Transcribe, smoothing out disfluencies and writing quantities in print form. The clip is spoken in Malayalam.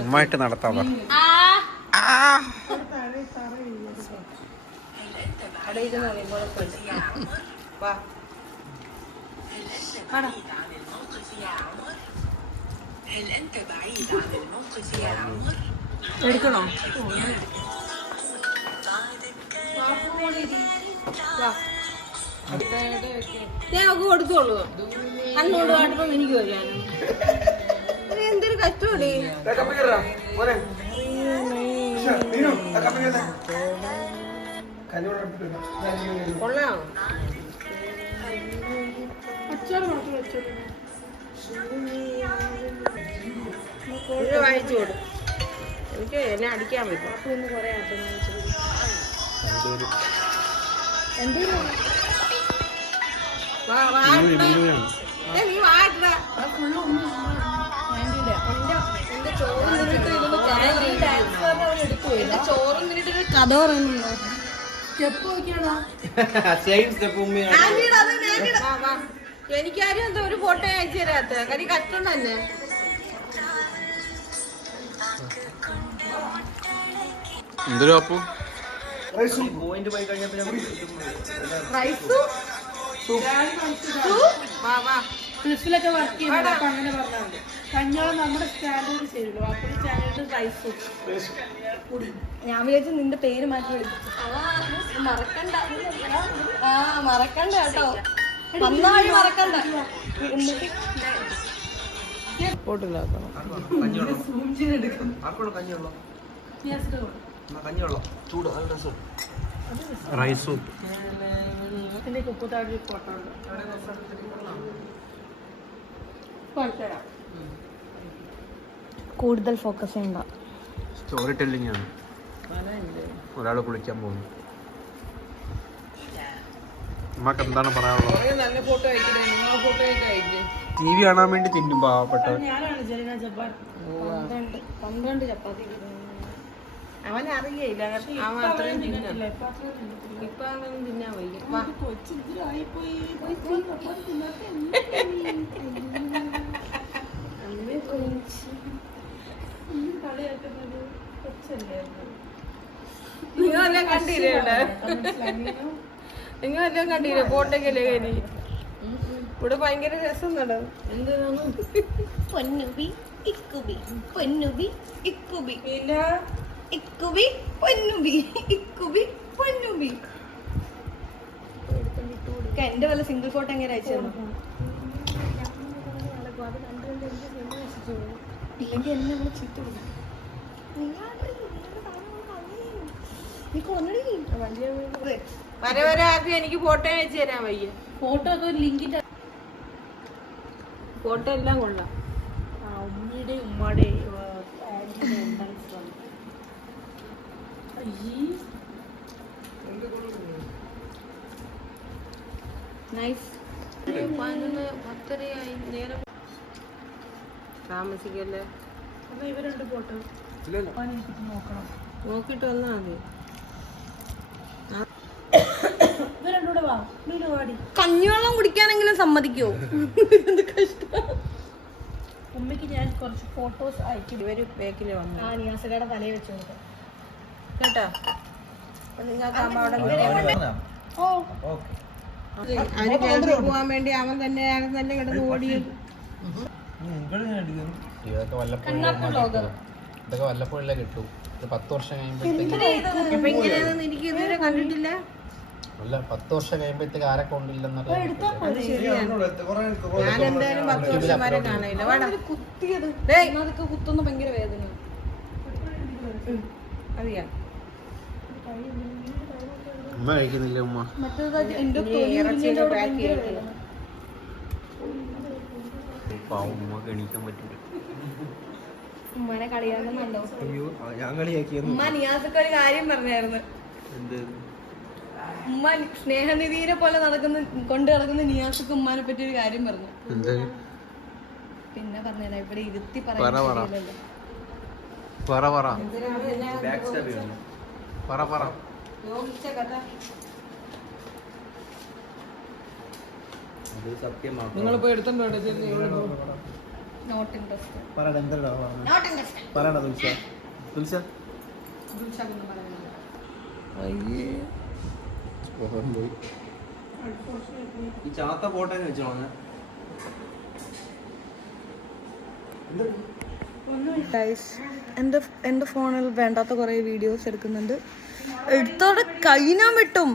ഉമ്മായിട്ട് നടത്താൻ പറ. എടുക്കണോ? ഞാൻ ഒക്കെ കൊടുത്തോളൂ. കണ്ണോട് കാട്ടുമ്പോ എനിക്ക് വരാനും എന്തൊരു കഷ്ടോടി. കൊള്ളാം. വായിച്ചു കൊടുക്കും. എനിക്ക് എന്നെ അടിക്കാൻ പറ്റും. കൊറേ നീ വാട്ടാ ചോറും നിന്നിട്ട് കഥ പറയുന്നുണ്ടോ? എനിക്കാരും എന്താ ഒരു ഫോട്ടോ അയച്ചു തരാത്ത കാര്യം കഷ്ടം തന്നെ. എന്തൊരു അപ്പു ക്രിസ്പിലൊക്കെ വർക്ക് ചെയ്യുന്നത് അപ്പൊ അങ്ങനെ പറഞ്ഞാൽ കഞ്ഞോളം നമ്മുടെ സ്റ്റാൻഡേർഡ് ചെയ്തല്ലോ. അപ്പൊ സ്റ്റാൻഡേർഡ് റൈസ് ഞാൻ വിചാരിച്ചു നിന്റെ പേര് മാറ്റി വിളിച്ചു. മറക്കണ്ട. മറക്കണ്ട കേട്ടോ. വന്നാഴി മറക്കണ്ട. Rice soup. കൂടുതൽ ഫോക്കസ് ചെയ്യണ്ട. സ്റ്റോറി ടെല്ലിംഗ് ആണ്. ഒരാൾ കുളിക്കാൻ പോകുന്നു. ഉമ്മക്ക് എന്താണ് പറയാനുള്ളത്? ടി വി കാണാൻ വേണ്ടി തിന്നും പാവപ്പെട്ട. 12 ചപ്പാത്തി അവനറിയില്ല. അവൻ അത്രയും തിന്നില്ല. ഇപ്പൊ അവനും തിന്നാൻ വയ്യ. നിങ്ങളെല്ലാം കണ്ടില്ലേ? നിങ്ങളെല്ലാം കണ്ടില്ലേ? പോട്ടേക്കല്ലേ കരി ഇവിടെ ഭയങ്കര രസം നടന്നു. എന്താണ് പൊന്നുബി ഇക്കുബി പൊന്നുബി ഇക്കുബി ഇക്കുബി പൊന്നുബി ഇക്കുബി പൊന്നുബി. എന്റെ വല്ല സിംഗിൾ ഫോട്ടോ എങ്ങനെ അയച്ചു തരണം? ഇല്ലെങ്കിൽ എന്നെ നമ്മള് ചീത്ത കൊടുക്കും. വരെ വരെ ആദ്യം എനിക്ക് ഫോട്ടോ അയച്ചു തരാൻ വയ്യ. ഫോട്ടോ ഒക്കെ ഒരു ലിങ്കിന്റെ ഫോട്ടോ എല്ലാം കൊള്ളാം. ഉമ്മയുടെയും ഉമ്മയുടെയും നൈസ്. 11:10 നേരം താമസിക്കല്ലേ. ഇവരുണ്ട് ഫോട്ടോ നോക്കണം. നോക്കിട്ട് വന്നാ മതി. ഇവരണ്ടൂടെ വാ. മീനുവാടി കഞ്ഞിവെള്ളം കുടിക്കാനെങ്കിലും സമ്മതിക്കോ? ഉമ്മയ്ക്ക് ഞാൻ കുറച്ച് ഫോട്ടോസ് അയക്കും. ഇവര് ബാക്കിൽ വന്നു നിയാസകയുടെ തലയിൽ വെച്ച് കൊടുക്കാം കേട്ടോ. നിങ്ങൾക്ക് അവിടെ പോവാൻ വേണ്ടി അവൻ തന്നെയാണ് തന്നെ കിടന്ന് ഓടിയത്. ഇതൊക്കെ വല്ലപ്പോഴല്ലേ കിട്ടൂ. 10 വർഷം കഴിയുമ്പോഴത്തേക്ക് എനിക്ക് ഇതുവരെ കണ്ടിട്ടില്ല. അല്ല 10 വർഷം കഴിയുമ്പോഴത്തേക്ക് ആരൊക്കെ ഉണ്ടില്ലെന്നറിയാം. അത് ശരിയാണ്. ഞാൻ എന്തായാലും 10 വർഷം വരെ കാണില്ല. കുത്തിയത് അതൊക്കെ കുത്തുന്ന ഭയങ്കര വേദന. അറിയാം. ഉമ്മ കഴിക്കുന്നില്ല. ഉമ്മ പാവം ഉമ്മക്ക് എണീക്കാൻ പറ്റില്ല. ഉമ്മനെ കളിയാക്കുന്നുണ്ടോ? അയ്യോ ഞാൻ കളിയാക്കിയത്. ഉമ്മ നിയാസക്ക് ഒരു കാര്യം പറഞ്ഞായിരുന്നു. എന്ത്? ഉമ്മ സ്നേഹനിധിയെ പോലെ കൊണ്ട് നടക്കുന്ന നിയാസക്ക് ഉമ്മാനെ പറ്റി ഒരു കാര്യം പറഞ്ഞു. എന്ത്? പിന്നെ പറഞ്ഞാ ഇവിടെ ഇരുത്തി പറ. നിങ്ങൾ പോയി എടുത്തോണ്ടോ? നോട്ട് ഇൻട്രസ്റ്റ് പറയടാ എന്താ നോട്ട് ഇൻട്രസ്റ്റ് പറയടാ തുൽസ തുൽസ ദുൽഷാദൊന്നും പറയുന്നില്ല. ഈ ചാത്ത പോട്ടേന്ന് വെച്ചോളാം ഗൈസ് എൻ്റെ ഫോണിൽ വേണ്ടാത്ത കുറേ വീഡിയോസ് എടുക്കുന്നുണ്ട്. എടുത്തോടെ കഴിഞ്ഞാൻ വിട്ടും